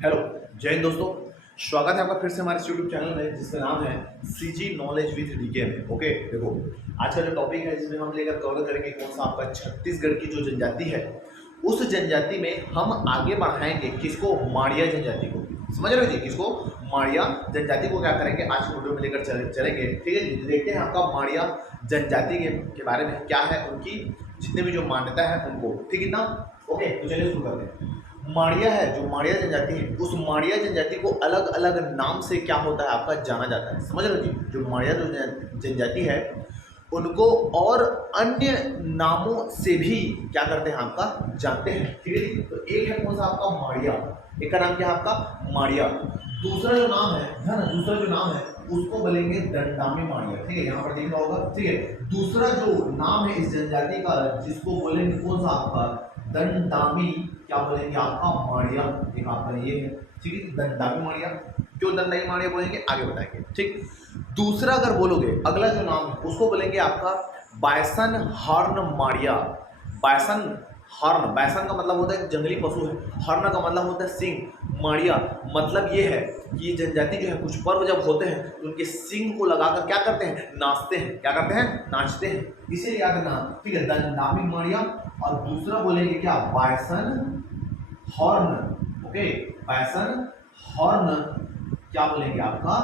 Hello, जय हिंद दोस्तों। स्वागत है आपका फिर से हमारे यूट्यूब चैनल में जिसका नाम है सीजी नॉलेज विद डीके में। ओके, देखो आज का जो टॉपिक है जिसमें हम लेकर कवर करेंगे कौन सा आपका छत्तीसगढ़ की जो जनजाति है, उस जनजाति में हम आगे बढ़ाएंगे किसको, माड़िया जनजाति को। समझ रहे हो जी, किसको, माड़िया जनजाति को क्या करेंगे आज के वीडियो में लेकर चलेंगे। ठीक है जी, देखते हैं आपका माड़िया जनजाति के बारे में क्या है, उनकी जितने भी जो मान्यता है उनको। ठीक है ना। ओके, तो चलिए शुरू करते हैं। माड़िया है, जो माड़िया जनजाति है, उस माड़िया जनजाति को अलग अलग नाम से क्या होता है आपका जाना जाता है। समझ रहे हो जी, जो माड़िया जो जनजाति है उनको और अन्य नामों से भी क्या करते हैं आपका जानते हैं। ठीक है जी, तो एक है कौन सा आपका माड़िया, एक का नाम क्या है आपका माड़िया। दूसरा जो नाम है ना, दूसरा जो नाम है उसको बोलेंगे दंडामी माड़िया। ठीक है, यहाँ पर देखना होगा। ठीक है, दूसरा जो नाम है इस जनजाति का जिसको बोलेंगे कौन सा आपका दंडामी, क्या बोलेंगे आपका माड़िया। एक आपका ये है। ठीक है, दंडामी माड़िया। क्यों दंडामी माड़िया बोलेंगे आगे बताएंगे। ठीक, दूसरा अगर बोलोगे अगला जो नाम है उसको बोलेंगे आपका bison horn Madia. Bison horn, bison का मतलब होता है जंगली पशु है, हॉर्न का मतलब होता है सिंग, माड़िया मतलब ये है कि ये जनजाति जो है कुछ पर्व जब होते हैं तो उनके सिंग को लगाकर क्या करते हैं, नाचते हैं। क्या करते हैं, नाचते हैं, इसीलिए याद रखना। ठीक है, दंडामी माड़िया। और दूसरा बोलेंगे क्या, bison horn. Okay, bison horn क्या बोलेंगे आपका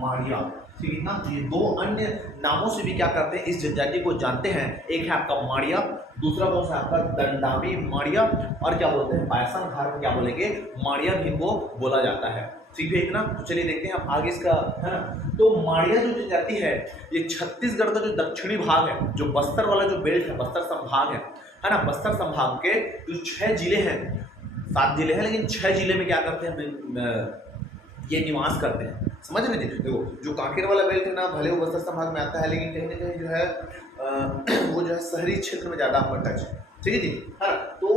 माड़िया। ठीक है ना। तो ये दो अन्य नामों से भी क्या करते हैं इस जनजाति को जानते हैं। एक है आपका माड़िया, दूसरा कौन सा आपका दंडामी माड़िया, और क्या बोलते हैं बायसन हॉर्न क्या बोलेंगे माड़िया भी इनको बोला जाता है। ठीक है ना। तो चलिए देखते हैं हम आगे इसका, है ना। तो माड़िया जो जनजाति है ये छत्तीसगढ़ का जो दक्षिणी भाग है, जो बस्तर वाला जो बेल्ट है, बस्तर संभाग है ना, बस्तर संभाग के जो 6 जिले हैं, 7 जिले हैं लेकिन 6 जिले में क्या करते हैं ये निवास करते हैं। समझ रहे हैं। देखो जो कांकेर वाला बेल्ट है ना, भले वो बस्तर संभाग में आता है लेकिन कहीं ना कहीं जो है वो जो है शहरी क्षेत्र में ज़्यादा आपका टच है। ठीक है जी, है ना। तो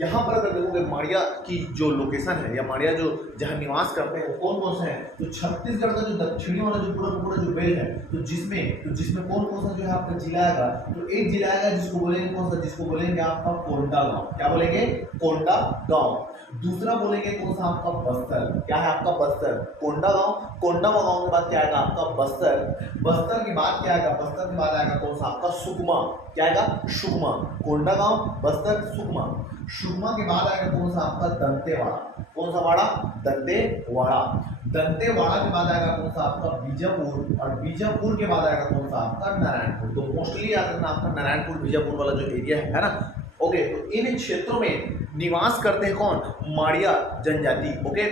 यहाँ पर अगर देखोगे माड़िया की जो लोकेशन है या माड़िया जो जहाँ निवास करते हैं वो कौन कौन सा है, तो छत्तीसगढ़ का जो दक्षिणी वाला जो पूरा जो बेल्ट है, तो जिसमें कौन कौन सा जो है आपका जिला आएगा, तो एक जिला आएगा जिसको बोलेंगे कौन सा, जिसको बोलेंगे आपका कोंडागांव। क्या बोलेंगे, कोंडागांव। दूसरा बोलेंगे कौन सा आपका बस्तर। क्या है आपका बस्तर, कोंडागांव। कोंडागांव के बाद क्या आएगा आपका बस्तर। बस्तर के बाद क्या आएगा, बस्तर के बाद आएगा कौन सा आपका सुकमा। क्या आएगा, सुकमा। कोंडागांव, बस्तर, सुकमा। सुकमा के बाद आएगा कौन सा आपका दंतेवाड़ा। कौन सा वाड़ा, दंतेवाड़ा। दंतेवाड़ा के बाद आएगा कौन सा आपका बीजापुर, और बीजापुर के बाद आएगा कौन सा आपका नारायणपुर। तो मोस्टली याद रखना आपका नारायणपुर बीजापुर वाला जो एरिया है ना। ओके, तो इन क्षेत्रों में निवास करते हैं कौन, माड़िया जनजाति। ओके,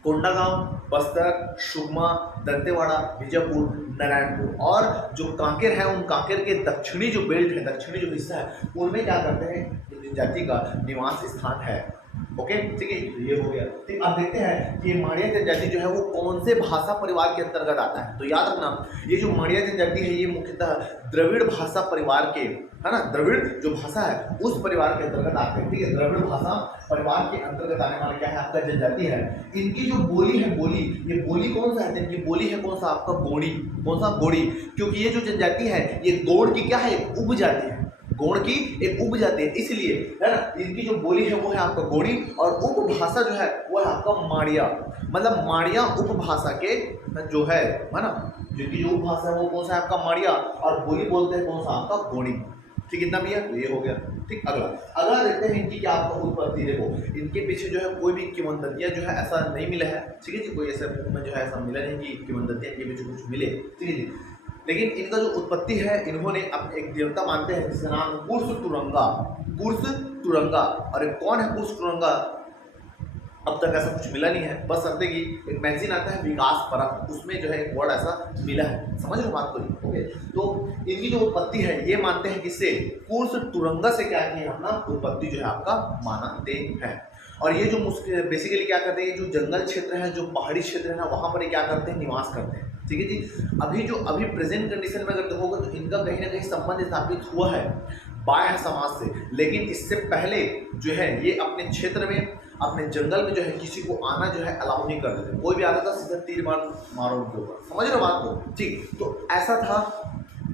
कोंडागांव, बस्तर, सुकमा, दंतेवाड़ा, बीजापुर, नारायणपुर, और जो कांकेर है उन कांकेर के दक्षिणी जो बेल्ट है, दक्षिणी जो हिस्सा है उनमें क्या करते हैं जनजाति का निवास स्थान है। ओके, ठीक है, ये हो गया। ठीक, अब देखते हैं कि माड़िया जनजाति जो है वो कौन से भाषा परिवार के अंतर्गत आता है। तो याद रखना ये जो माड़िया जनजाति है ये मुख्यतः द्रविड़ भाषा परिवार के, है ना, द्रविड़ जो भाषा है उस परिवार के अंतर्गत आते हैं। ठीक है, द्रविड़ भाषा परिवार के अंतर्गत आने वाला क्या है आपका जनजाति है। इनकी जो बोली है, बोली, ये बोली कौन सा है, इनकी बोली है कौन सा आपका गोड़ी। कौन सा, गोड़ी। क्योंकि ये जो जनजाति है ये गोड़ की क्या है, एक उपजाति है, गोड़ की एक उपजाति है, इसलिए है ना इनकी जो बोली है वो है आपका गोड़ी, और उपभाषा जो है वो है आपका माड़िया। मतलब माड़िया उपभाषा के जो है ना, जिनकी जो उपभाषा है वो कौन सा है आपका माड़िया, और बोली बोलते हैं कौन सा आपका गोड़ी। ठीक, इतना भी है, तो ये हो गया। ठीक, अगला देखते हैं इनकी क्या आपका उत्पत्ति। देखो इनके पीछे जो है कोई भी किंवदंतियां जो है ऐसा नहीं मिला है। ठीक है जी, कोई ऐसा में जो है ऐसा मिला नहीं कि किंवदंतियां के पीछे कुछ मिले। ठीक है जी, लेकिन इनका जो उत्पत्ति है इन्होंने अब एक देवता मानते हैं जिसका नाम कुर्स तुरंगा। कुर्स तुरंगा, और एक कौन है कुर्स तुरंगा, अब तक ऐसा कुछ मिला नहीं है। बस सकते कि एक मैगजीन आता है विकास परख, उसमें जो है एक वर्ड ऐसा मिला है। समझ रहे हो बात को। ओके, तो इनकी जो उत्पत्ति है ये मानते हैं किससे, कुर्स तुरंगा से क्या है अपना उत्पत्ति जो है आपका मानते हैं। और ये जो बेसिकली क्या करते हैं, ये जो जंगल क्षेत्र है, जो पहाड़ी क्षेत्र है ना, वहाँ पर ये क्या करते हैं, निवास करते हैं। ठीक है जी, अभी प्रेजेंट कंडीशन में अगर देखोगे तो इनका कहीं ना कहीं संबंध स्थापित हुआ है बाह्य समाज से, लेकिन इससे पहले जो है ये अपने क्षेत्र में, अपने जंगल में जो है किसी को आना जो है अलाउ नहीं करते थे। कोई भी आता था सीधा तीर मारो उनके ऊपर। समझ रहे हो बात को। ठीक, तो ऐसा था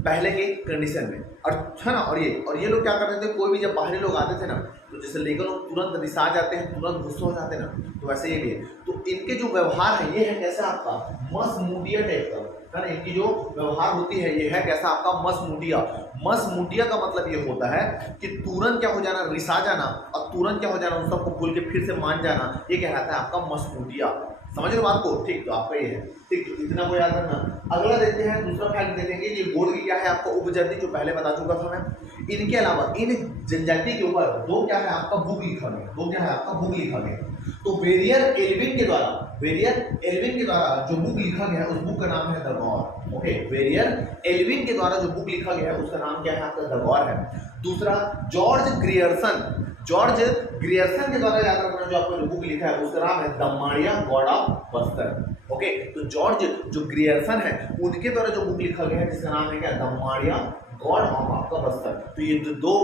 पहले के कंडीशन में। और है ना, और ये लोग क्या करते थे, कोई भी जब बाहरी लोग आते थे ना, तो जैसे लेकर लोग तुरंत रिसा जाते हैं, तुरंत गुस्सा हो जाते हैं ना, तो वैसे ये भी है। तो इनके जो व्यवहार है ये है कैसा आपका मसमुटिया टाइप का, है ना। इनकी जो व्यवहार होती है ये है कैसा आपका मसमुटिया। मसमुटिया का मतलब ये होता है कि तुरंत क्या हो जाना, रिसा जाना, और तुरंत क्या हो जाना, उन सबको भूल के फिर से मान जाना, ये कहलाता है आपका मसमुटिया। समझ रहे हो बात को? ठीक, तो आपका ये है। ठीक, तो इतना को याद रखना। अगला देखते हैं, दूसरा फैक्ट देखेंगे। ये गोंड क्या है आपका उपजाति, जो पहले बता चुका था मैं। इनके अलावा इन जनजाति के ऊपर दो क्या है आपका बुक लिखा गया, दो क्या है आपका बुक लिखा गया। तो वेरियर एल्विन के द्वारा, वेरियर एल्विन के द्वारा जो बुक लिखा गया है उस बुक का नाम है the Gaur. Okay, Verrier Elwin के द्वारा जो बुक लिखा गया है उसका नाम क्या है आपका द गौर है। दूसरा जॉर्ज ग्रियर्सन, जॉर्ज ग्रियर्सन के द्वारा याद रखना, जो आपको जो बुक लिखा है उसका नाम है the Maria God of Bastar. Okay, तो जॉर्ज जो ग्रियर्सन है उनके द्वारा जो बुक लिखा गया है जिसका नाम है क्या, द मारिया गॉड ऑफ आपका बस्तर। तो ये दो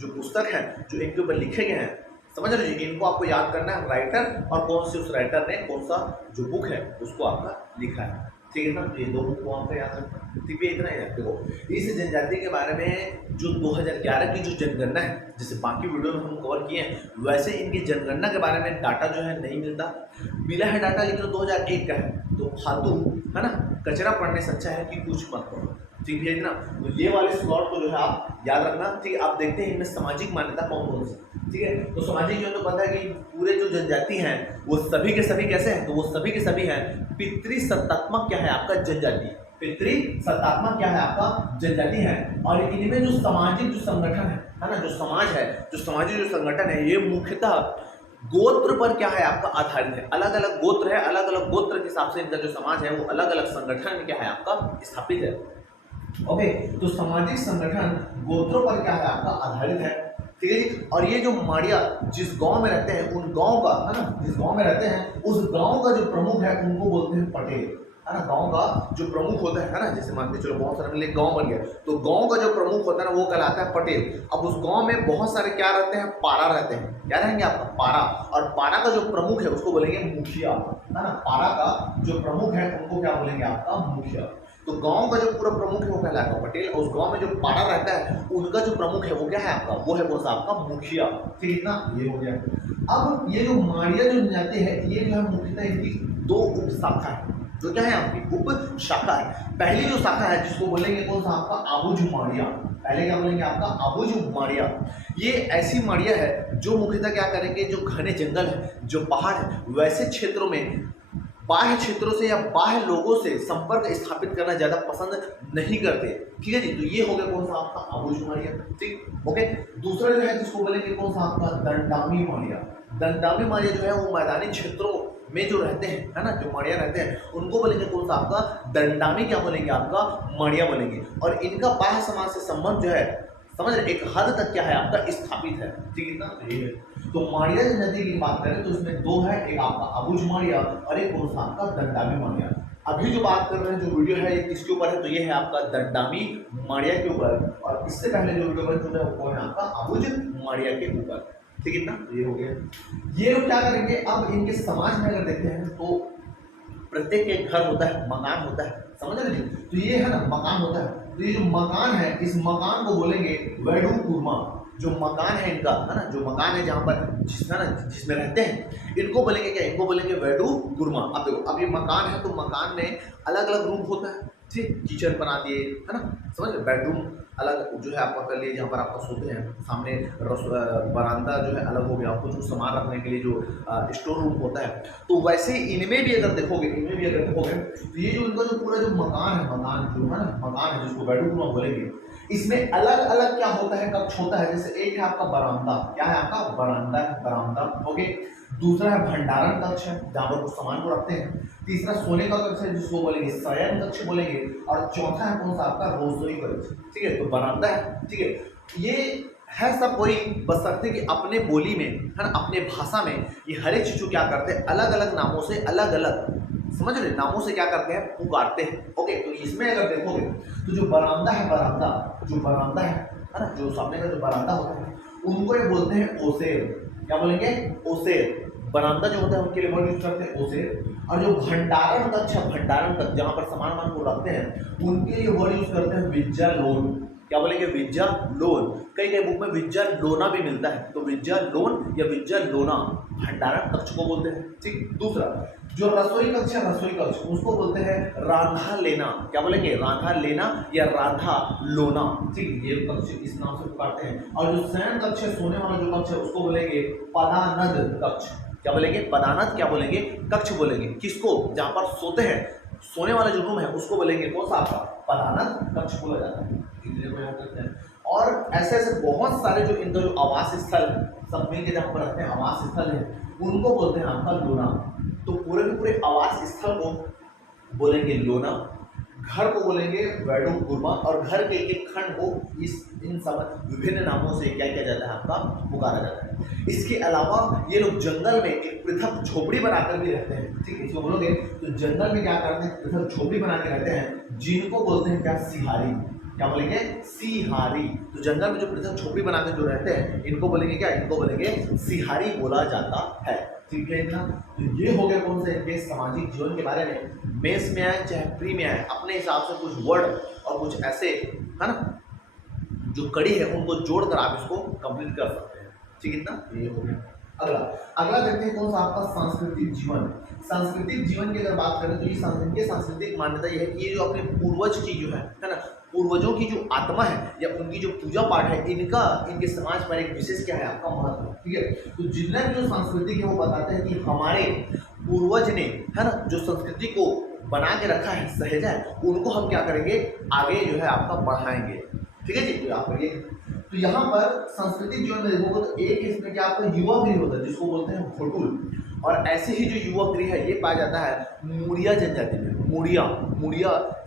जो पुस्तक है जो इनके ऊपर लिखे गए हैं, समझ रहे हो, इनको आपको याद करना है राइटर और कौन से उस राइटर ने कौन सा जो बुक है उसको आपका लिखा है। ठीक है ना, ये दो बुक को आपको याद रखना। ठीक है, इतना ही है। देखो इस जनजाति के बारे में जो 2011 की जो जनगणना है, जैसे बाकी वीडियो में हम कवर किए हैं, वैसे इनकी जनगणना के बारे में डाटा जो है नहीं मिलता, मिला है डाटा लेकिन 2001 का है। तो फालतू है ना, कचरा पढ़ने से अच्छा है कि कुछ मत पढ़ो। ठीक है ना, तो ये वाले स्लॉट को जो है आप याद रखना। ठीक है, आप देखते हैं इनमें सामाजिक मान्यता कौन कौन सी। ठीक है, तो सामाजिक जो तो पता है कि पूरे जो जनजाति हैं वो सभी के सभी कैसे हैं, तो वो सभी के सभी हैं पितृसत्तात्मक क्या है आपका जनजाति, पितृसत्तात्मक क्या है आपका जनजाति है। और इनमें जो सामाजिक जो संगठन है ना, जो समाज है, जो सामाजिक जो संगठन है, ये मुख्यतः गोत्र पर क्या है आपका आधारित है। अलग अलग गोत्र है, अलग अलग गोत्र के हिसाब से इनका जो समाज है वो अलग अलग संगठन में क्या है आपका स्थापित है। ओके, तो सामाजिक संगठन गोत्रों पर क्या है आपका आधारित है। ठीक है जी। और ये जो माड़िया जिस गांव में रहते हैं, उन गांव का है ना, जिस गांव में रहते हैं उस गांव का जो प्रमुख है उनको बोलते हैं पटेल, है ना। गांव का जो प्रमुख होता है ना, जैसे मान के चलो बहुत सारे मिले गांव बन गया, तो गांव का जो प्रमुख होता है ना वो कहलाता है पटेल। अब उस गांव में बहुत सारे क्या रहते हैं, पारा रहते हैं। क्या रहेंगे आपका पारा, और पारा का जो प्रमुख है उसको बोलेंगे मुखिया, है ना। पारा का जो प्रमुख है उनको क्या बोलेंगे आपका मुखिया। तो गांव का जो पूरा प्रमुख है वो कहलाता है पटेल, और उस गांव में जो पारा रहता है उनका जो प्रमुख है वो क्या है आपका, वो है कौन सा आपका मुखिया। ठीक है ना, ये हो गया। अब ये जो माड़िया जो जाति है ये जो है मुख्यतः इनकी दो उप शाखा है, जो क्या है आपकी उप शाखा है। पहली जो शाखा है जिसको बोलेंगे कौन सा आपका आबुज माड़िया, पहले क्या बोलेंगे आपका आबुज माड़िया। ये ऐसी माड़िया है जो मुख्यतः क्या करेंगे, जो घने जंगल है, जो पहाड़ है, वैसे क्षेत्रों में बाह्य क्षेत्रों से या बाह्य लोगों से संपर्क स्थापित करना ज्यादा पसंद नहीं करते। ठीक है जी, तो ये हो गया कौन सा आपका आबुज माड़िया। ठीक, ओके। दूसरा जो है जिसको बोलेंगे कौन सा आपका दंडामी माड़िया। दंडामी माड़िया जो है वो मैदानी क्षेत्रों में जो रहते हैं, है ना, जो माड़िया रहते हैं उनको बोलेंगे कौन सा आपका दंडामी, क्या बोलेंगे आपका माड़िया बोलेंगे। और इनका बाह्य समाज से संबंध जो है समझ रहे एक हद तक क्या है आपका स्थापित है। ठीक है ना, ये है। तो माड़िया जनजाति की बात करें तो इसमें दो है, एक आपका आबुज माड़िया और एक कौन सा आपका दंडामी माड़िया। अभी जो बात कर रहे हैं जो वीडियो है ये किसके ऊपर है, तो ये है आपका दंडामी माड़िया के ऊपर, और इससे पहले जो वीडियो बन चुका है वो है आपका आबुज माड़िया के ऊपर। ठीक है ना, ये हो गया। ये लोग क्या करेंगे, अब इनके समाज में अगर देखते हैं तो प्रत्येक एक घर होता है, मकान होता है, समझ रहे हैं। तो ये है ना मकान होता है, तो ये जो मकान है इस मकान को बोलेंगे वेडू कुर्मा। जो मकान है इनका, है ना, जो मकान है जहाँ पर जिसमें रहते हैं इनको बोलेंगे क्या, इनको बोलेंगे वेडू कुर्मा। अब देखो, अब ये मकान है तो मकान में अलग अलग रूम होता है। ठीक, किचन बना दिए, है ना, समझ रहे, बेडरूम अलग जो है आपका कर लिए जहाँ पर आपका सोते हैं, सामने बरामदा जो है अलग हो गया, आपको जो सामान रखने के लिए जो स्टोर रूम होता है। तो वैसे इनमें भी अगर देखोगे, तो ये जो इनका जो पूरा जो मकान है, मकान जो है ना, मकान है जिसको बेडरूम बोलेंगे, इसमें अलग अलग क्या होता है, कक्ष होता है। जैसे एक है आपका बरामदा, क्या है आपका बरामदा, बरामदा। ओके, दूसरा है भंडारण कक्ष है जहाँ पर कुछ सामान को रखते हैं। तीसरा सोने का कक्ष है जिसको बोलेंगे शयन कक्ष बोलेंगे, और चौथा है कौन सा आपका रसोई कक्ष। ठीक है, तो बरामदा है। ठीक है, ये है सब कोई बशर्ते कि अपने बोली में, है ना, अपने भाषा में ये हर एक चीज को क्या करते हैं, अलग अलग नामों से, अलग अलग समझ रहे नामों से क्या करते हैं, पुकारते हैं। ओके, तो इसमें अगर देखोगे तो जो बरामदा है, बरामदा जो बरामदा है ना, जो सामने का जो बरामदा होता है उनको ये बोलते हैं ओसेर। क्या बोलेंगे, ओसेर। बरामदा जो होता है उनके लिए वर्ड यूज करते हैं ओसे, और जो भंडारण कक्ष है, भंडारण कक्ष जहाँ पर सामान वामान को रखते हैं उनके लिए वर्ड यूज करते हैं विद्या लोन। क्या बोलेंगे? विद्या लोन। कई कई बुक में विद्या लोना भी मिलता है, तो विद्या लोन या विद्या लोना भंडारण कक्ष को बोलते हैं। ठीक। दूसरा जो रसोई कक्ष है, रसोई कक्ष उसको बोलते हैं रांधा लेना। क्या बोलेंगे? रांधा लेना या रांधा लोना। ठीक, ये कक्ष इस नाम से पुकारते हैं। और जो शयन कक्ष है, सोने वाला जो कक्ष है उसको बोलेंगे पदानद कक्ष। क्या बोलेंगे? पदानद क्या बोलेंगे? कक्ष बोलेंगे। किसको? जहां पर सोते हैं, सोने वाला जो रूम है उसको बोलेंगे कौन सा? आपका पदानद कक्ष बोला जाता है। और ऐसे ऐसे बहुत सारे जो इनका जो आवास स्थल सब मिलकर जहाँ पर रहते हैं आवास स्थल है उनको बोलते हैं आपका लोना। तो पूरे के पूरे आवास स्थल को बोलेंगे लोना, घर को बोलेंगे वैडुपुरमा, और घर के एक खंड को इन सब विभिन्न नामों से क्या किया जाता है? आपका पुकारा जाता है। इसके अलावा ये लोग जंगल में एक पृथक झोपड़ी बनाकर भी रहते हैं। ठीक है, इसको बोलोगे तो जंगल में क्या करते हैं? पृथक झोपड़ी बना के रहते हैं, जिनको बोलते हैं क्या? सिहारी। क्या बोलेंगे? सिहारी। तो जंगल में जो पृथक झोपड़ी बनाकर जो रहते हैं इनको बोलेंगे क्या? इनको बोलेंगे सिहारी बोला जाता है। ठीक है इतना। तो ये हो गया कौन से इनके सामाजिक जीवन के बारे में। मेस में आए चाहे प्री में आए, अपने हिसाब से कुछ वर्ड और कुछ ऐसे है ना जो कड़ी है उनको जोड़कर आप इसको कंप्लीट कर सकते हैं। ठीक है इतना। ये हो गया। अगला अगला देखते हैं कौन सा? आपका सांस्कृतिक जीवन। सांस्कृतिक जीवन की अगर बात करें तो ये इनके सांस्कृतिक मान्यता ये है कि ये जो अपने पूर्वज की जो है ना, पूर्वजों की जो आत्मा है या उनकी जो पूजा पाठ है, इनका इनके समाज पर एक विशेष क्या है? आपका महत्व। ठीक है। तो जितना भी जो सांस्कृतिक है वो बताते हैं कि हमारे पूर्वज ने है ना जो संस्कृति को बना के रखा है, सहेजा है, उनको हम क्या करेंगे? आगे जो है आपका बढ़ाएंगे। ठीक है जी। तो आप पढ़िए। तो यहाँ पर सांस्कृतिक जीवन में देखोगे तो एक इसमें क्या आपका युवा गृह होता है जिसको बोलते हैं घोटुल, और ऐसे ही जो युवा गृह है ये पाया जाता है मुड़िया जनजाति में। मुड़िया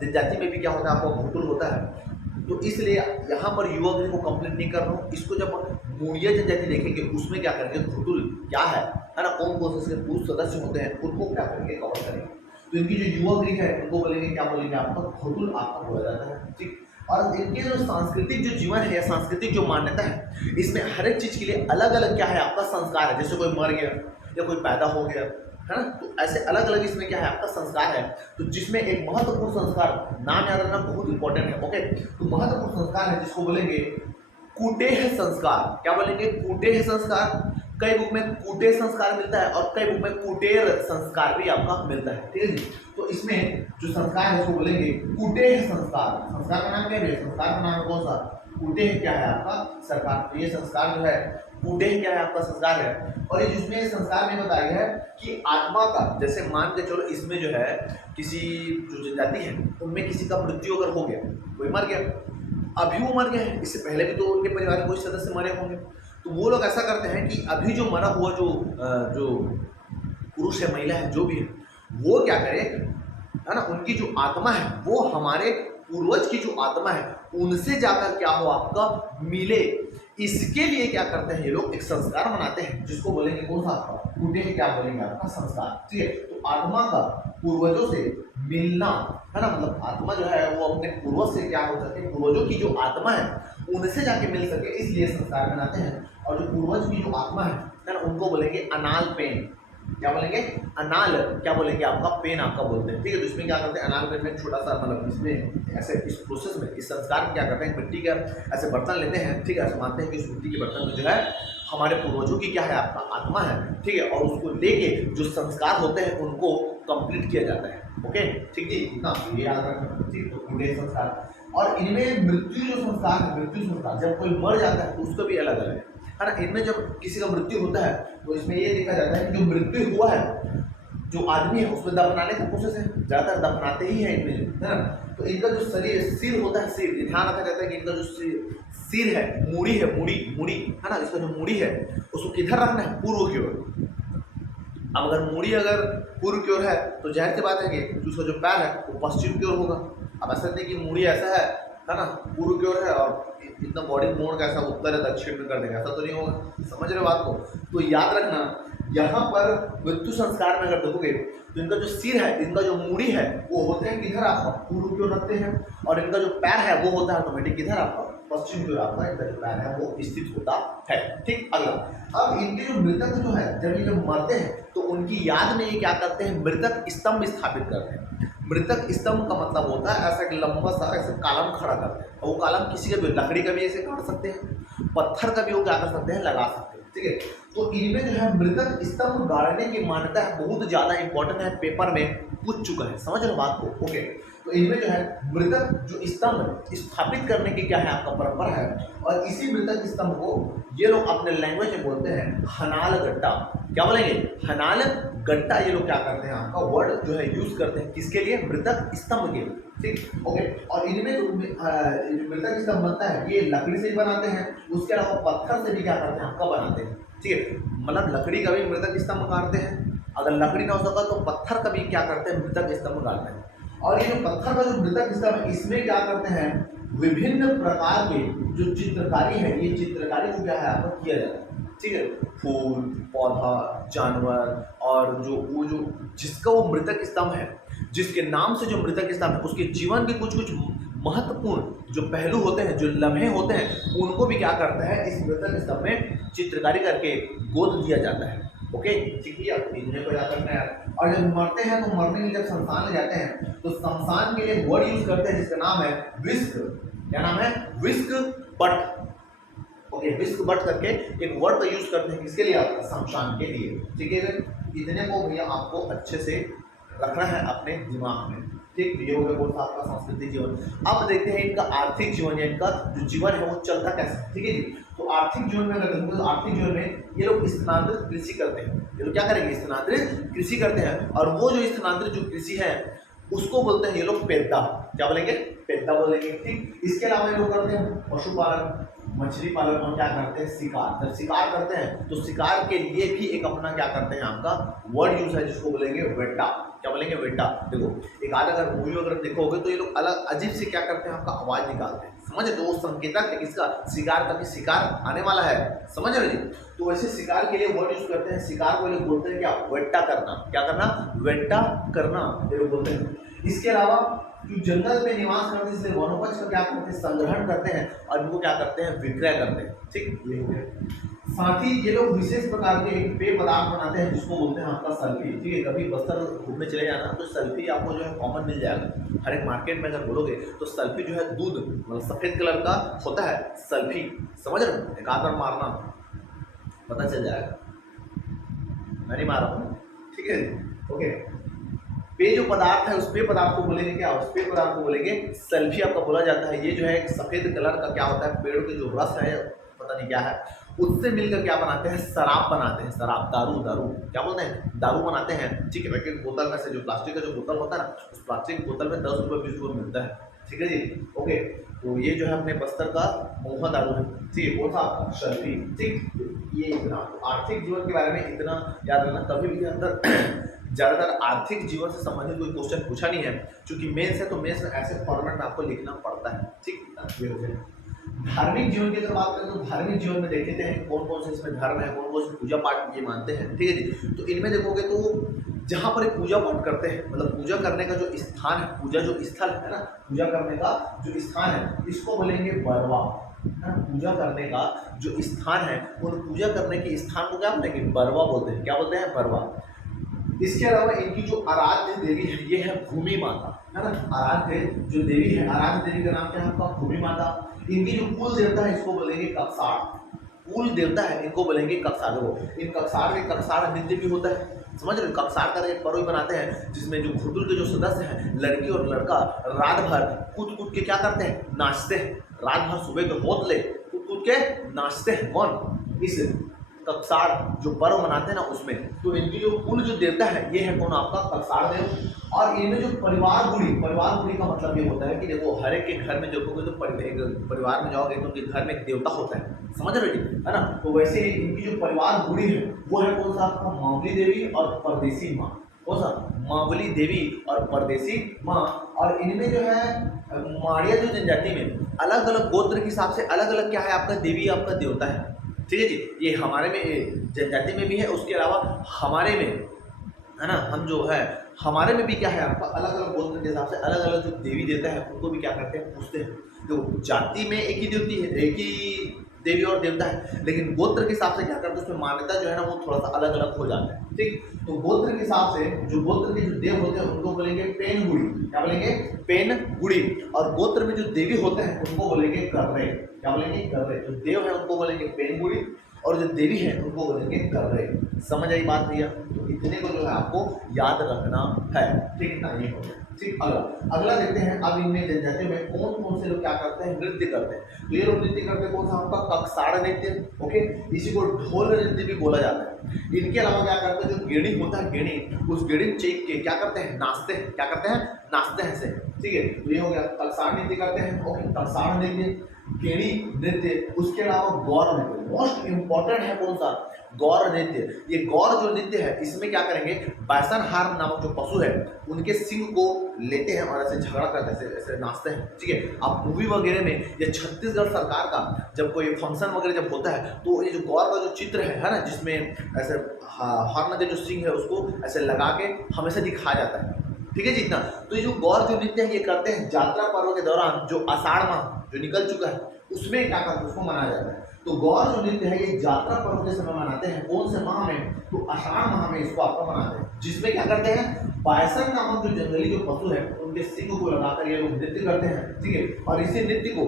जनजाति में भी क्या होता है? आपका घोटुल होता है। तो इसलिए यहाँ पर युवा गृह को कंप्लीट नहीं कर रहा हूँ, इसको जब मुड़िया जनजाति देखेंगे उसमें क्या करेंगे? घोटुल क्या है ना, कौन कौन से पुरुष सदस्य होते हैं उनको क्या करेंगे? कवर करेंगे। तो इनकी जो युवा गृह है उनको बोलेंगे क्या? बोलेंगे आपका घोटुल आपका बोला जाता है। ठीक। और इनके जो सांस्कृतिक जो जीवन है या सांस्कृतिक जो मान्यता है इसमें हर एक चीज के लिए अलग अलग क्या है? आपका संस्कार है। जैसे कोई मर गया या कोई पैदा हो गया है ना, तो ऐसे अलग अलग इसमें क्या है? आपका संस्कार है। तो जिसमें एक महत्वपूर्ण संस्कार, नाम याद रखना बहुत इंपॉर्टेंट है। ओके। तो महत्वपूर्ण संस्कार है जिसको बोलेंगे कुटेह संस्कार। क्या बोलेंगे? कुटेह संस्कार। कई बुक में कुटेह संस्कार मिलता है और कई बुक में कुटेर संस्कार भी आपका मिलता है। ठीक है जी। तो इसमें जो संस्कार है उसको बोलेंगे कुटेह संस्कार। संस्कार का नाम क्या है? संस्कार का नाम कौन सा? कुटेह क्या है? आपका सरकार। तो ये संस्कार जो है कुटेह क्या है? आपका संस्कार है। और ये जिसमें संस्कार में बताया गया है कि आत्मा का, जैसे मान के चलो इसमें जो है किसी जो जनजाति है उनमें किसी का मृत्यु अगर हो गया, कोई मर गया, अभी वो मर गया है, इससे पहले भी तो उनके परिवार के कोई सदस्य मरे होंगे, तो वो लोग ऐसा करते हैं कि अभी जो मरा हुआ जो पुरुष है, महिला है, जो भी है, वो क्या करे है ना, उनकी जो आत्मा है वो हमारे पूर्वज की जो आत्मा है उनसे जाकर क्या हो? आपका मिले। इसके लिए क्या करते हैं ये लोग? एक संस्कार मनाते हैं जिसको बोलेंगे कौन सा? आपका कुटेह। क्या बोलेंगे? आपका संस्कार। ठीक है। तो आत्मा का पूर्वजों से मिलना है ना, मतलब आत्मा जो है वो अपने पूर्वज से क्या हो सके? पूर्वजों की जो आत्मा है उनसे जाके मिल सके, इसलिए संस्कार मनाते हैं। और जो पूर्वज की जो आत्मा है ना उनको बोलेंगे अनाल पेन। क्या बोलेंगे? अनाल क्या बोलेंगे? आपका पेन आपका बोलते हैं। ठीक है। तो इसमें क्या करते हैं? अनाल पेन में छोटा सा मतलब इसमें ऐसे इस प्रोसेस में, इस संस्कार में क्या करते हैं? मिट्टी का ऐसे बर्तन लेते हैं। ठीक है। ऐसे मानते हैं कि इस मिट्टी के बर्तन में जो है हमारे पूर्वजों की क्या है? आपका आत्मा है। ठीक है। और उसको लेके जो संस्कार होते हैं उनको कंप्लीट किया जाता है। ओके। ठीक जी। इतना ये याद रखना। ठीक। तो पूरे संस्कार, और इनमें मृत्यु जो संस्कार है, मृत्यु संस्कार जब कोई मर जाता है तो उसका भी अलग अलग है ना। इनमें जब किसी का मृत्यु होता है तो इसमें ये देखा जाता है कि जो मृत्यु हुआ है जो आदमी है उसमें दफनाने का प्रोसेस है, ज्यादातर दफनाते ही है इनमें, है ना। तो इनका जो शरीर सिर होता है, सिर ध्यान रखा जाता है कि इनका जो सिर है, मूड़ी है, मूड़ी है ना, इसका जो मूड़ी है उसको किधर रखना है? पूर्व की ओर। अब अगर मूड़ी अगर पूर्व की ओर है तो जाहिर सी बात है कि उसका जो पैर है वो पश्चिम की ओर होगा। अब ऐसा नहीं कि मूड़ी ऐसा है ना, पूर्व की ओर है और इतना बॉडी मोड़ का ऐसा उत्तर है दक्षिण में कर देगा, ऐसा तो नहीं होगा। समझ रहे हो बात को? तो याद रखना यहाँ पर मृत्यु संस्कार में अगर देखोगे तो इनका जो सिर है, इनका जो मूड़ी है वो होते हैं किधर? आपका पूर्व की ओर रखते हैं। और इनका जो पैर है वो होता है ऑटोमेटिक किधर? आपका पश्चिम की ओर आपका एक दरिद्रायण है वो स्थित होता है। ठीक, अगला, अब इनके जो मृतक जो है जब ये जब मरते हैं तो उनकी याद में ये क्या करते हैं, मृतक स्तंभ स्थापित करते हैं। मृतक स्तंभ का मतलब होता है ऐसा एक लंबा सा ऐसे कॉलम खड़ा करते हैं, और वो कॉलम किसी का भी, लकड़ी का भी ऐसे काट सकते हैं, पत्थर का भी वो क्या कर सकते हैं, लगा सकते हैं। ठीक है, तो इनमें जो है मृतक स्तंभ गाड़ने की मान्यता है, बहुत ज्यादा इंपॉर्टेंट है, पेपर में पूछ चुका है, समझ रहे हो बात को। ओके, तो इनमें जो है मृतक जो स्तंभ स्थापित करने की क्या है आपका परंपरा है, और इसी मृतक स्तंभ को ये लोग अपने लैंग्वेज में बोलते हैं हनाल गट्टा। क्या बोलेंगे, हनाल गट्टा। ये लोग क्या करते हैं, आपका वर्ड जो है यूज करते हैं किसके लिए, मृतक स्तंभ के लिए। ठीक, ओके, और इनमें जो मृतक स्तंभ बनता है ये लकड़ी से ही बनाते हैं, उसके अलावा पत्थर से भी क्या करते हैं, आपका बनाते हैं। ठीक है, मतलब लकड़ी का भी मृतक स्तंभ काटते हैं, अगर लकड़ी ना हो सका तो पत्थर का भी क्या करते हैं, मृतक स्तंभ काटते हैं। और ये जो पत्थर का जो मृतक स्तंभ है इसमें क्या करते हैं, विभिन्न प्रकार के जो चित्रकारी है, ये चित्रकारी को क्या है आपको किया जाता है। ठीक है, फूल, पौधा, जानवर, और जो वो जो जिसका वो मृतक स्तंभ है, जिसके नाम से जो मृतक स्तंभ है, उसके जीवन के कुछ कुछ महत्वपूर्ण जो पहलू होते हैं, जो लम्हे होते हैं, उनको भी क्या करता है, इस मृतक स्तंभ में चित्रकारी करके गोद दिया जाता है। ओके, ठीक है, इन्हें को याद रखना है। और जब मरते हैं तो मरने के जब शमशान में जाते हैं तो शमशान के लिए वर्ड यूज करते हैं जिसका नाम है विस्क। क्या नाम है, विस्क बट। ओके, विस्क बट करके एक वर्ड का यूज करते हैं किसके लिए, आपका शमशान के लिए। ठीक है, इतने को भैया आपको अच्छे से रखना है अपने दिमाग में। ठीक, ये हो गया कौन सा आपका सांस्कृतिक जीवन। अब देखते हैं इनका आर्थिक जीवन, या इनका जो जीवन है वो चलता कैसे। ठीक है जी, तो आर्थिक जीवन में अगर देखो तो आर्थिक जीवन में ये लोग स्थानांतरित कृषि करते हैं। ये लोग क्या करेंगे, स्थानांतरित कृषि करते हैं, और वो जो स्थानांतरित जो कृषि है उसको बोलते हैं ये लोग पेद्दा। क्या बोलेंगे, पेद्दा बोलेंगे। ठीक, इसके अलावा ये लोग करते हैं पशुपालन, मछली पालन, और क्या करते हैं, शिकार। जब शिकार करते हैं तो शिकार के लिए भी एक अपना क्या करते हैं, आपका वर्ड यूज है जिसको बोलेंगे वेट्टा। क्या बोलेंगे, वेट्टा। देखो एक आध अगर मूवी वगैरह देखोगे तो ये लोग अलग अजीब से क्या करते हैं, आपका आवाज निकालते हैं, समझे, तो वो संकेतक है किसका, शिकार का, कि शिकार आने वाला है, समझ रहे जी। तो वैसे शिकार के लिए वर्ड यूज करते हैं, शिकार को ये लोग बोलते हैं क्या, वेट्टा करना। क्या करना, वेट्टा करना ये लोग बोलते हैं। इसके अलावा जो जंगल में निवास करते हैं इसलिए वनोपज का क्या करते हैं, संग्रहण करते हैं, और इनको क्या करते हैं, विक्रय करते हैं। ठीक, ये हो गया। साथ ही ये लोग विशेष प्रकार के एक पेय पदार्थ बनाते हैं जिसको बोलते हैं आपका सल्फी। ठीक है, कभी बस्तर घूमने चले जाना तो सल्फी आपको जो है कॉमन मिल जाएगा हर एक मार्केट में। अगर बोलोगे तो सल्फी जो है दूध, मतलब सफेद कलर का होता है सल्फी, समझ रहे हो, एक आध बार मारना पता चल जाएगा, मैं नहीं मार रहा हूँ। ठीक है, ओके। पेय जो पदार्थ है उस पेय पदार्थ को बोलेंगे क्या, उस पेय पदार्थ को बोलेंगे सल्फी आपका बोला जाता है। ये जो है एक सफेद कलर का क्या होता है, पेड़ के जो रस है पता नहीं क्या है, उससे मिलकर क्या बनाते हैं, शराब बनाते हैं, शराब, दारू, दारू क्या बोलते हैं, दारू बनाते हैं। ठीक है, एक बोतल में से जो प्लास्टिक का जो बोतल होता है ना, उस प्लास्टिक बोतल में 10 रुपये 20 रुपये मिलता है। ठीक है जी, ओके। तो ये जो है अपने बस्तर का महुआ दारू है। ठीक है, कौन सा, सल्फी। ठीक, ये इतना आर्थिक जीवन के बारे में इतना याद रखना। कभी भी अंदर ज़्यादातर आर्थिक जीवन से संबंधित कोई क्वेश्चन पूछा नहीं है, क्योंकि मेंस है तो मेंस में ऐसे फॉर्मेट में आपको लिखना पड़ता है। ठीक, ये हो गया। धार्मिक जीवन की अगर बात करें तो धार्मिक जीवन में देख लेते हैं कौन कौन से इसमें धर्म है, कौन कौन से पूजा पाठ ये मानते हैं। ठीक है जी, तो इनमें देखोगे तो जहाँ पर पूजा पाठ करते हैं, मतलब पूजा करने का जो स्थान है, पूजा जो स्थल है ना, पूजा करने का जो स्थान है, इसको बोलेंगे बरवा। पूजा करने का जो स्थान है, उन पूजा करने के स्थान को क्या बोलेंगे, बरवा बोलते हैं। क्या बोलते हैं, बरवा। इसके अलावा इनकी जो आराध्य देवी है ये है भूमि माता, है ना। आराध्य जो देवी है, आराध्य देवी का नाम क्या है आपका, भूमि माता। इनकी जो कुल देवता है इसको बोलेंगे कक्षार। कुल देवता है इनको बोलेंगे कक्षार। इन कक्षार में कक्षार नृत्य भी होता है, समझ रहे हो। कक्षार का एक पर्व बनाते हैं जिसमें जो घुटुल के जो सदस्य हैं, लड़की और लड़का, रात भर कूद कूद के क्या करते हैं, नाचते हैं। रात भर सुबह के होतले कूद कूद के नाचते हैं। कौन, इस कक्षार जो पर्व मनाते हैं ना उसमें। तो इनकी जो कुल जो देवता है ये है कौन, आपका कक्षार देव। और इनमें जो परिवार गुड़ी का मतलब ये होता है कि देखो हर एक के घर में देखोगे तो परिवार में जाओगे तो उनके घर में एक देवता होता है, समझ रहे हो, है ना। तो वैसे ही इनकी जो परिवार गुड़ी है वो है कौन सा, आपका मावली देवी और परदेसी माँ। कौन सा, मावली देवी और परदेसी माँ। और इनमें जो है माड़िया जो जनजाति में अलग अलग गोत्र के हिसाब से अलग अलग क्या है, आपका देवी आपका देवता है। ठीक है जी, ये हमारे में जनजाति में भी है, उसके अलावा हमारे में है ना, हम जो है हमारे में भी क्या है आपका अलग अलग गोत्र के हिसाब से अलग अलग जो देवी देवता है उनको भी क्या करते हैं, पूछते हैं। तो जाति में एक ही देवती है, एक ही देवी और देवता है, लेकिन गोत्र के हिसाब से क्या करते हैं उसमें मान्यता जो है ना वो थोड़ा सा अलग अलग हो जाता है। ठीक, तो गोत्र के हिसाब से जो गोत्र के जो देव होते हैं उनको बोलेंगे पेनगुड़ी। क्या बोलेंगे? पेनगुड़ी। और गोत्र में जो देवी होते हैं उनको बोलेंगे कर्रे। क्या बोलेंगे? कर्रे। जो देव है उनको बोलेंगे पेनगुड़ी और जो देवी है उनको बोलेंगे कर्रे। समझ आई बात भैया? तो इतने को जो है आपको याद रखना है। ठीक, इतना ये हो गया। ठीक, अगला देखते हैं। अब इनमें जनजातियों में कौन कौन से लोग क्या करते हैं, नृत्य करते हैं। तो ये लोग नृत्य करते हैं कौन सा आपका, ककसाड़ नृत्य। ओके, इसी को ढोल नृत्य भी बोला जाता है। इनके अलावा क्या करते हैं, जो गेड़ी होता है, गेड़ी, उस गेड़ी चेक के क्या करते हैं, नाचते हैं। क्या करते हैं? नाचते हैं ऐसे। ठीक है, तो ये हो गया ककसाड़ नृत्य करते हैं। ओके, ककसाड़ नृत्य, गेड़ी नृत्य। उसके अलावा गौर नृत्य, मोस्ट इंपॉर्टेंट है कौन सा, गौर नृत्य। ये गौर जो नृत्य है इसमें क्या करेंगे, बैसनहार नामक जो पशु है उनके सिंग को लेते हैं और ऐसे झगड़ा करते हैं, ऐसे नाचते हैं। ठीक है, आप मूवी वगैरह में या छत्तीसगढ़ सरकार का जब कोई फंक्शन वगैरह जब होता है तो ये जो गौर का जो चित्र है ना, जिसमें ऐसे हॉर्न के जो सिंग है उसको ऐसे लगा के हमेशा दिखाया जाता है। ठीक है जी, इतना। तो ये जो गौर जो नृत्य है ये करते हैं यात्रा पर्व के दौरान, जो आषाढ़ माह जो निकल चुका है उसमें क्या करते हैं, उसको मनाया जाता है। तो गौर जो नृत्य है ये यात्रा पर्व के समय मनाते हैं। कौन से माह में? तो आषाढ़ माह में इसको आपका मनाते हैं, जिसमें क्या करते हैं, बायसन नामक जो जंगली जो पशु है उनके सिंग को लगाकर ये लोग नृत्य करते हैं। ठीक है, और इसी नृत्य को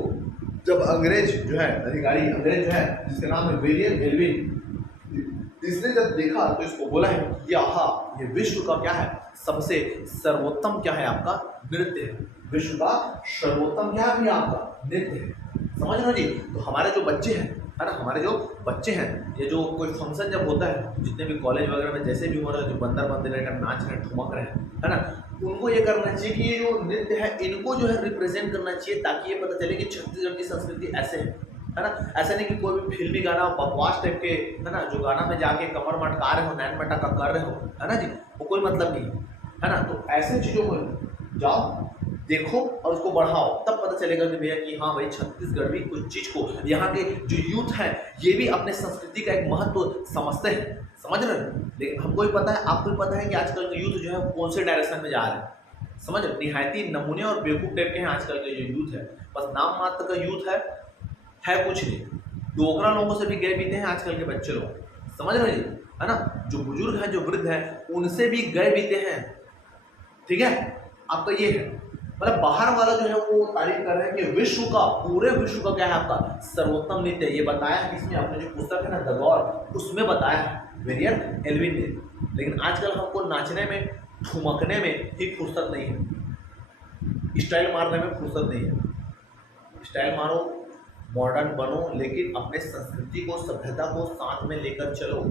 जब अंग्रेज जो है अधिकारी, अंग्रेज जो है जिसका नाम है विलियम एल्विन, इसने जब देखा तो इसको बोला है कि ये विश्व का क्या है, सबसे सर्वोत्तम क्या है आपका, नृत्य है। विश्व का सर्वोत्तम क्या है आपका, नृत्य है। समझ रहे हो जी? तो हमारे जो बच्चे हैं, है ना, हमारे जो बच्चे हैं, ये जो कोई फंक्शन जब होता है, जितने भी कॉलेज वगैरह में जैसे भी हो रहा है, जो बंदर बंदर रहकर नाच रहे हैं, ठुमक रहे हैं, है ना, उनको ये करना चाहिए कि ये जो नृत्य है इनको जो है रिप्रेजेंट करना चाहिए, ताकि ये पता चले कि छत्तीसगढ़ की संस्कृति ऐसे है ना। ऐसा नहीं कि कोई भी फिल्मी गाना बकवास टाइप के, है ना, जो गाना में जाके कमर मटका रहे हो, नैन मटका कर रहे हो, है ना जी, वो कोई मतलब नहीं है ना। तो ऐसे चीज़ों को जाओ देखो और उसको बढ़ाओ, तब पता चलेगा कि भैया कि हाँ भाई छत्तीसगढ़ भी कुछ चीज़ को, यहाँ के जो यूथ है ये भी अपने संस्कृति का एक महत्व समझते हैं। समझ रहे हैं? लेकिन हमको भी पता है, आपको भी पता है कि आजकल का यूथ जो है कौन से डायरेक्शन में जा रहे हैं। समझ रहे? निहायती नमूने और बेवकूफ़ टाइप के हैं आजकल के जो यूथ है, बस नाम मात्र का यूथ है कुछ नहीं। डोगरा लोगों से भी गए बीते हैं आजकल के बच्चे लोग। समझ रहे जी? है ना, जो बुजुर्ग हैं, जो वृद्ध हैं, उनसे भी गए बीते हैं। ठीक है, आपका ये है, मतलब बाहर वाला जो है वो तारीफ कर रहे हैं कि विश्व का, पूरे विश्व का क्या है आपका सर्वोत्तम नृत्य। ये बताया है इसमें, अपने जो पुस्तक है ना द गौर, उसमें बताया है विलियम एल्विन ने। लेकिन आजकल हमको नाचने में, ठुमकने में ही फुर्सत नहीं है, स्टाइल मारने में फुर्सत नहीं है। स्टाइल मारो, मॉडर्न बनो, लेकिन अपने संस्कृति को, सभ्यता को साथ में लेकर चलो।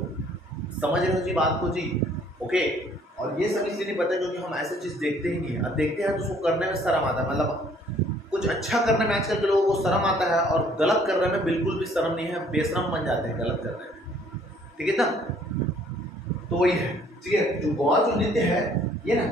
समझ रहे हो जी बात को जी? ओके, और ये सब इसलिए नहीं पता क्योंकि हम ऐसी चीज़ देखते ही नहीं है। अब देखते हैं तो उसको करने में शर्म आता है, मतलब कुछ अच्छा करने में आजकल के लोगों को शर्म आता है, और गलत करने में बिल्कुल भी शर्म नहीं है, बेशरम बन जाते हैं गलत करने में। ठीक है ना, तो वही है। ठीक है, जो गौर जो नृत्य है ये ना,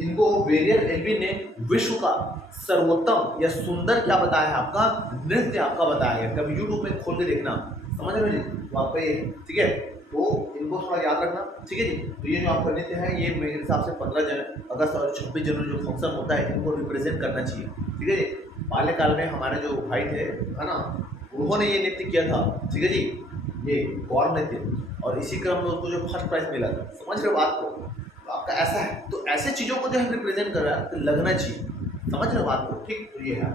इनको विलियम एल्विन ने विश्व का सर्वोत्तम या सुंदर क्या बताया है, आपका नृत्य आपका बताया है। कभी यूट्यूब में खोल के देखना, समझ रहे हो जी? तो आपका ये, ठीक है, तो इनको थोड़ा याद रखना। ठीक है जी? तो ये जो आपका नृत्य है ये मेरे हिसाब से 15 अगस्त और 26 जनवरी जो फंक्शन होता है इनको रिप्रेजेंट करना चाहिए। ठीक है जी? बाल्यकाल में हमारे जो भाई थे, है ना, उन्होंने ये नृत्य किया था। ठीक है जी, ये गौर नृत्य, और इसी क्रम में उसको जो फर्स्ट प्राइज मिला था। समझ रहे हो बात को? तो आपका ऐसा है, तो ऐसे चीज़ों को जो है रिप्रेजेंट कर रहा है तो लगना चाहिए। समझ रहे हो बात को? ठीक, तो ये है।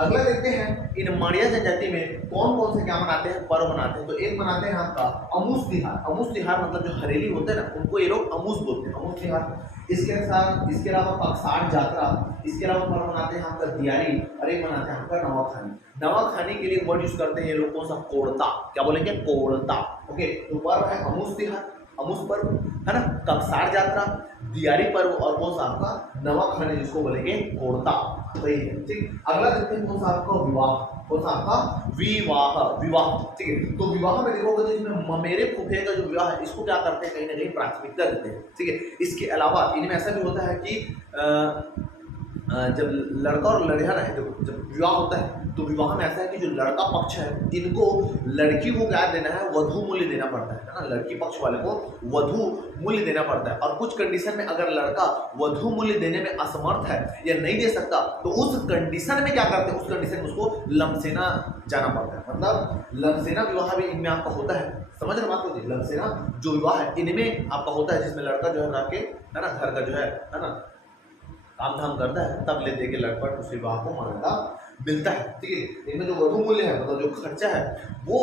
अगला देखते हैं, इन माड़िया जनजाति में कौन कौन से क्या मनाते हैं, पर्व मनाते हैं। तो एक मनाते हैं आपका अमूस तिहार। अमूस तिहार मतलब जो हरेली होते हैं ना, उनको ये लोग अमूस बोलते हैं, अमूस तिहार। इसके साथ इसके अलावा ककसाड़ यात्रा, इसके अलावा पर्व मनाते हैं आपका दियारी, और एक मनाते हैं आपका नवाखानी। नवाखानी के लिए वर्ड यूज करते हैं ये लोग कौन सा, कोड़ता। क्या बोलेंगे? कोड़ता। ओके, तो पर्व है अमूस तिहार, अमूस पर्व, है ना, ककसाड़ यात्रा, दियारी पर्व, और कौन सा आपका नवाखानी, जिसको बोलेंगे कोड़ता। सही है। ठीक, अगला देखते हैं कौन सा आपका विवाह। कौन सा आपका विवाह, विवाह। ठीक है, तो विवाह में देखोगे तो इसमें ममेरे फूफे का जो विवाह है इसको क्या करते हैं, कहीं ना कहीं प्राथमिकता देते हैं। ठीक है, इसके अलावा इनमें ऐसा भी होता है कि जब लड़का और लड़का ना है, देखो जब विवाह होता है तो विवाह में ऐसा है कि जो लड़का पक्ष है इनको लड़की को क्या देना है, वधु मूल्य देना पड़ता है ना, लड़की पक्ष वाले को वधु मूल्य देना पड़ता है। और कुछ कंडीशन में अगर लड़का वधु मूल्य देने में असमर्थ है या नहीं दे सकता तो उस कंडीशन में क्या करते हैं, उस कंडीशन में उसको लमसेना जाना पड़ता है। मतलब लमसेना विवाह भी इनमें आपका होता है, समझ रहे बात होती है। लमसेना जो विवाह है इनमें आपका होता है, जिसमें लड़का जो है ना के है ना घर का जो है ना काम धाम करता है, तब ले दे के लड़का उस विवाह को मान्यता मिलता है। ठीक है, इनमें जो वधु मूल्य है मतलब जो खर्चा है वो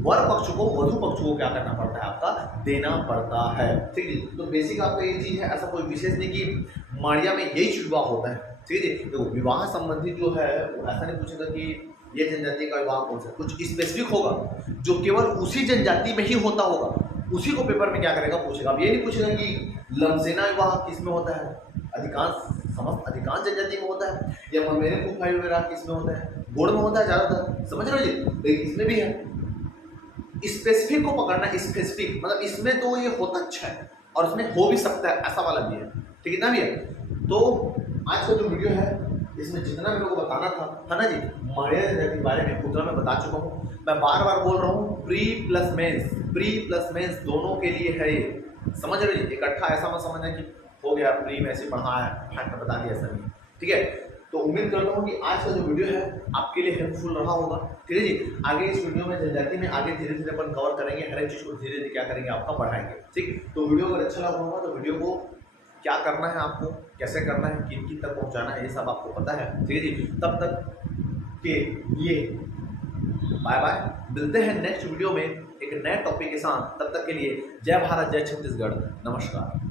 वर पक्ष को वधु पक्ष को क्या करना पड़ता है, आपका देना पड़ता है। ठीक है, तो बेसिक आपका ये चीज है, ऐसा कोई विशेष नहीं कि माड़िया में यही विवाह होता है। ठीक है, देखो विवाह संबंधी जो है वो ऐसा नहीं पूछेगा कि ये जनजाति का विवाह कौन सा, कुछ स्पेसिफिक होगा जो केवल उसी जनजाति में ही होता होगा, उसी को पेपर में क्या करेगा पूछेगा। अब ये नहीं पूछेगा कि लमसेना विवाह किस में होता है, अधिकांश जनजाति में होता है, या ममेरे फूफाई वगैरह किस में होता है, गोड़ में होता है ज़्यादातर, समझ रहे हो जी। लेकिन इसमें भी है, स्पेसिफिक को पकड़ना, स्पेसिफिक मतलब इसमें तो ये होता अच्छा है और इसमें हो भी सकता है, ऐसा वाला भी है। ठीक है ना भैया, तो आज का जो वीडियो है इसमें जितना मेरे को बताना था है ना जी, माड़िया जनजाति के बारे में उतना मैं बता चुका हूँ। मैं बार बार बोल रहा हूँ प्री प्लस मेंस दोनों के लिए है ये, समझ रहे हो जी। इकट्ठा ऐसा मत समझना कि हो गया प्री में ऐसे पढ़ा है फैक्ट बता दिया, ऐसा नहीं। ठीक है, तो उम्मीद करता हूँ कि आज का जो वीडियो है आपके लिए हेल्पफुल रहा होगा। ठीक है जी, आगे इस वीडियो में जनजाति में आगे धीरे धीरे अपन कवर करेंगे, हर एक चीज़ को धीरे धीरे क्या करेंगे आपका बढ़ाएंगे। ठीक, तो वीडियो अगर अच्छा लगा होगा तो वीडियो को क्या करना है, आपको कैसे करना है, किन किन तक पहुँचाना है, ये सब आपको पता है। ठीक है जी, तब तक के लिए बाय बाय, मिलते हैं नेक्स्ट वीडियो में एक नए टॉपिक के साथ। तब तक के लिए जय भारत जय छत्तीसगढ़, नमस्कार।